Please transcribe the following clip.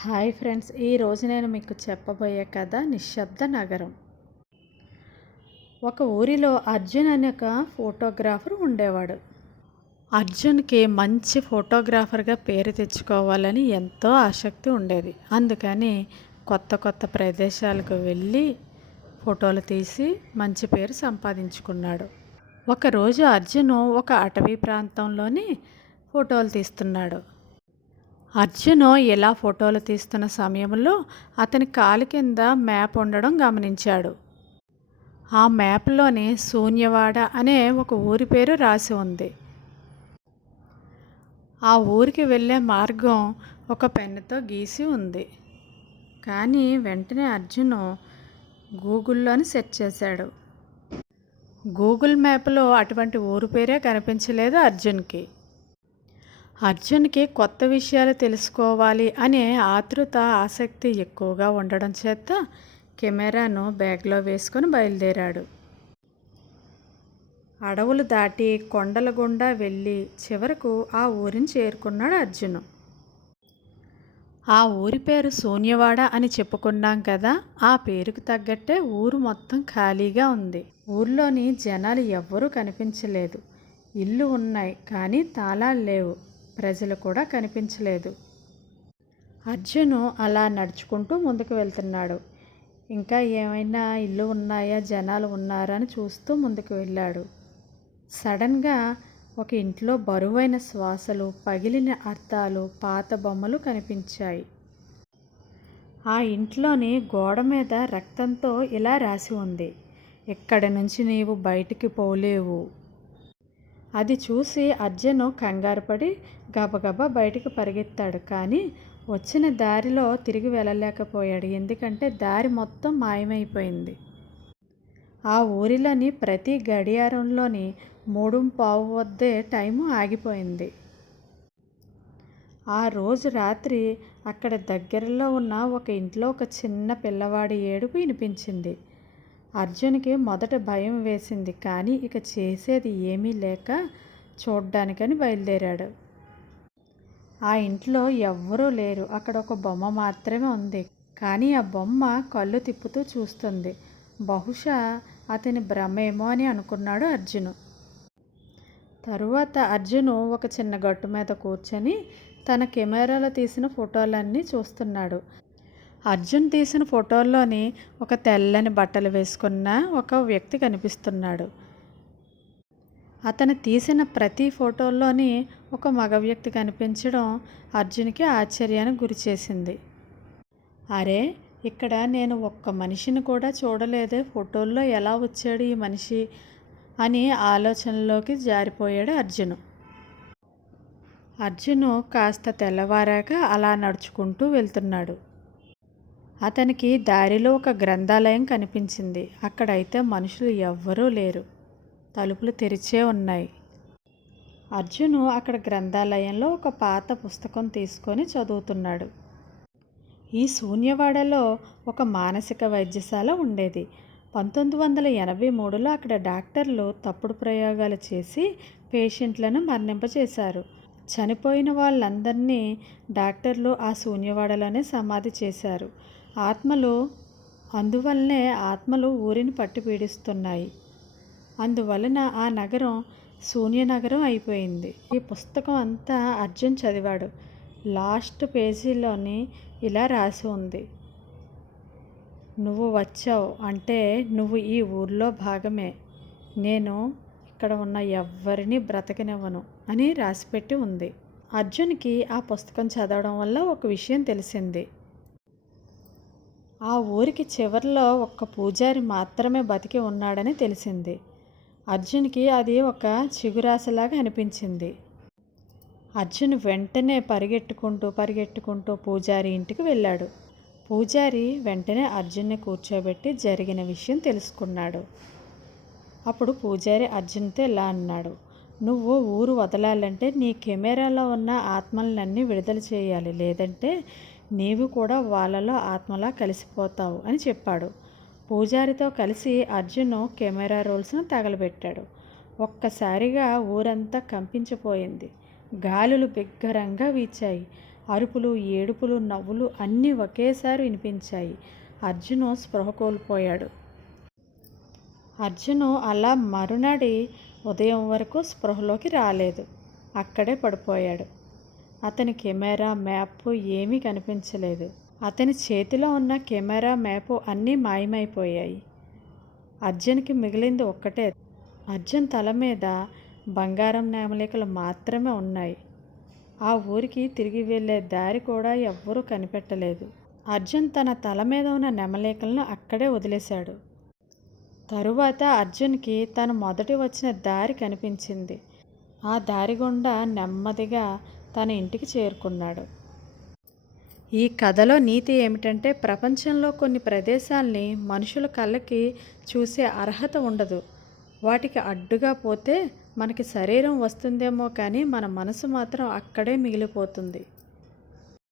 Hi friends, ఈరోజు నేను మీకు చెప్పబోయే కథ నిశ్శబ్ద నగరం. ఒక ఊరిలో అర్జున్ అనే ఒక ఫోటోగ్రాఫర్ ఉండేవాడు. అర్జున్కి మంచి ఫోటోగ్రాఫర్గా పేరు తెచ్చుకోవాలని ఎంతో ఆసక్తి ఉండేది. అందుకని కొత్త కొత్త ప్రదేశాలకు వెళ్ళి ఫోటోలు తీసి మంచి పేరు సంపాదించుకున్నాడు. ఒకరోజు అర్జున్ ఒక అటవీ ప్రాంతంలోని ఫోటోలు తీస్తున్నాడు. అర్జున్ ఇలా ఫోటోలు తీస్తున్న సమయంలో అతని కాలు కింద మ్యాప్ ఉండడం గమనించాడు. ఆ మ్యాప్లోని శూన్యవాడ అనే ఒక ఊరి పేరు రాసి ఉంది. ఆ ఊరికి వెళ్ళే మార్గం ఒక పెన్నుతో గీసి ఉంది. కానీ వెంటనే అర్జున్ గూగుల్లోని సెర్చ్ చేశాడు. గూగుల్ మ్యాప్లో అటువంటి ఊరి పేరే కనిపించలేదు అర్జున్కి. అర్జున్కి కొత్త విషయాలు తెలుసుకోవాలి అనే ఆతృత, ఆసక్తి ఎక్కువగా ఉండడం చేత కెమెరాను బ్యాగ్లో వేసుకొని బయలుదేరాడు. అడవులు దాటి కొండల గుండా వెళ్ళి చివరకు ఆ ఊరిని చేరుకున్నాడు అర్జున్. ఆ ఊరి పేరు శూన్యవాడ అని చెప్పుకున్నాం కదా, ఆ పేరుకు తగ్గట్టే ఊరు మొత్తం ఖాళీగా ఉంది. ఊర్లోని జనాలు ఎవ్వరూ కనిపించలేదు. ఇల్లు ఉన్నాయి కానీ తాళాలు లేవు. ప్రజలు కూడా కనిపించలేదు. అర్జున్ అలా నడుచుకుంటూ ముందుకు వెళ్తున్నాడు. ఇంకా ఏమైనా ఇల్లు ఉన్నాయా, జనాలు ఉన్నారా అని చూస్తూ ముందుకు వెళ్ళాడు. సడన్గా ఒక ఇంట్లో బరువైన శ్వాసలు, పగిలిన అద్దాలు, పాత బొమ్మలు కనిపించాయి. ఆ ఇంట్లోని గోడ మీద రక్తంతో ఇలా రాసి ఉంది: "ఇక్కడి నుంచి నీవు బయటికి పోలేవు." అది చూసి అర్జున్ కంగారుపడి గబగబా బయటికి పరిగెత్తాడు. కానీ వచ్చిన దారిలో తిరిగి వెళ్ళలేకపోయాడు. ఎందుకంటే దారి మొత్తం మాయమైపోయింది. ఆ ఊరిలోని ప్రతి గడియారంలోని 3:15 వద్దే టైము ఆగిపోయింది. ఆ రోజు రాత్రి అక్కడ దగ్గరలో ఉన్న ఒక ఇంట్లో ఒక చిన్న పిల్లవాడి ఏడుపు వినిపించింది. అర్జున్కి మొదట భయం వేసింది. కానీ ఇక చేసేది ఏమీ లేక చూడ్డానికని బయలుదేరాడు. ఆ ఇంట్లో ఎవ్వరూ లేరు. అక్కడ ఒక బొమ్మ మాత్రమే ఉంది. కానీ ఆ బొమ్మ కళ్ళు తిప్పుతూ చూస్తుంది. బహుశా అతని భ్రమేమో అని అనుకున్నాడు అర్జున్. తరువాత అర్జున్ ఒక చిన్న గట్టు మీద కూర్చొని తన కెమెరాలో తీసిన ఫోటోలన్నీ చూస్తున్నాడు. అర్జున్ తీసిన ఫోటోల్లోని ఒక తెల్లని బట్టలు వేసుకున్న ఒక వ్యక్తి కనిపిస్తున్నాడు. అతను తీసిన ప్రతి ఫోటోల్లోని ఒక మగ వ్యక్తి కనిపించడం అర్జున్కి ఆశ్చర్యానికి గురిచేసింది. అరే, ఇక్కడ నేను ఒక్క మనిషిని కూడా చూడలేదే, ఫోటోల్లో ఎలా వచ్చాడు ఈ మనిషి అని ఆలోచనలోకి జారిపోయాడు అర్జున్. కాస్త తెల్లవారాక అలా నడుచుకుంటూ వెళ్తున్నాడు. అతనికి దారిలో ఒక గ్రంథాలయం కనిపించింది. అక్కడైతే మనుషులు ఎవ్వరూ లేరు. తలుపులు తెరిచే ఉన్నాయి. అర్జున్ అక్కడ గ్రంథాలయంలో ఒక పాత పుస్తకం తీసుకొని చదువుతున్నాడు. ఈ శూన్యవాడలో ఒక మానసిక వైద్యశాల ఉండేది. 1983లో అక్కడ డాక్టర్లు తప్పుడు ప్రయోగాలు చేసి పేషెంట్లను మరణింపచేశారు. చనిపోయిన వాళ్ళందరినీ డాక్టర్లు ఆ శూన్యవాడలోనే సమాధి చేశారు. అందువల్లనే ఆత్మలు ఊరిని పట్టి పీడిస్తున్నాయి. అందువలన ఆ నగరం శూన్యనగరం అయిపోయింది. ఈ పుస్తకం అంతా అర్జున్ చదివాడు. లాస్ట్ పేజీలోని ఇలా రాసి ఉంది: "నువ్వు వచ్చావు అంటే నువ్వు ఈ ఊర్లో భాగమే. నేను ఇక్కడ ఉన్న ఎవ్వరినీ బ్రతకనివ్వను" అని రాసిపెట్టి ఉంది. అర్జున్కి ఆ పుస్తకం చదవడం వల్ల ఒక విషయం తెలిసింది. ఆ ఊరికి చివరిలో ఒక్క పూజారి మాత్రమే బతికి ఉన్నాడని తెలిసింది. అర్జున్కి అది ఒక చిగురాశలాగా అనిపించింది. అర్జున్ వెంటనే పరిగెట్టుకుంటూ పూజారి ఇంటికి వెళ్ళాడు. పూజారి వెంటనే అర్జున్ని కూర్చోబెట్టి జరిగిన విషయం తెలుసుకున్నాడు. అప్పుడు పూజారి అర్జున్తో ఇలా అన్నాడు: "నువ్వు ఊరు వదలాలంటే నీ కెమెరాలో ఉన్న ఆత్మలన్నీ విడుదల చేయాలి. లేదంటే నీవు కూడా వాళ్ళలో ఆత్మలా కలిసిపోతావు" అని చెప్పాడు. పూజారితో కలిసి అర్జున్ కెమెరా రోల్స్ను తగలబెట్టాడు. ఒక్కసారిగా ఊరంతా కంపించిపోయింది. గాలులు బిగ్గరగా వీచాయి. అరుపులు, ఏడుపులు, నవ్వులు అన్నీ ఒకేసారి వినిపించాయి. అర్జును స్పృహ కోల్పోయాడు. అర్జును అలా మరునాడి ఉదయం వరకు స్పృహలోకి రాలేదు. అక్కడే పడిపోయాడు. అతని కెమెరా, మ్యాప్ ఏమీ కనిపించలేదు. అతని చేతిలో ఉన్న కెమెరా, మ్యాపు అన్నీ మాయమైపోయాయి. అర్జున్కి మిగిలింది ఒక్కటే. అర్జున్ తల మీద బంగారం నెమలికలు మాత్రమే ఉన్నాయి. ఆ ఊరికి తిరిగి వెళ్ళే దారి కూడా ఎవ్వరూ కనిపెట్టలేదు. అర్జున్ తన తల మీద ఉన్న నెమలికలను అక్కడే వదిలేశాడు. తరువాత అర్జున్కి తను మొదటి వచ్చిన దారి కనిపించింది. ఆ దారి గుండా నెమ్మదిగా తన ఇంటికి చేరుకున్నాడు. ఈ కథలో నీతి ఏమిటంటే, ప్రపంచంలో కొన్ని ప్రదేశాల్ని మనుషుల కళ్ళకి చూసే అర్హత ఉండదు. వాటికి అడ్డుగా పోతే మనకి శరీరం వస్తుందేమో కానీ మన మనసు మాత్రం అక్కడే మిగిలిపోతుంది.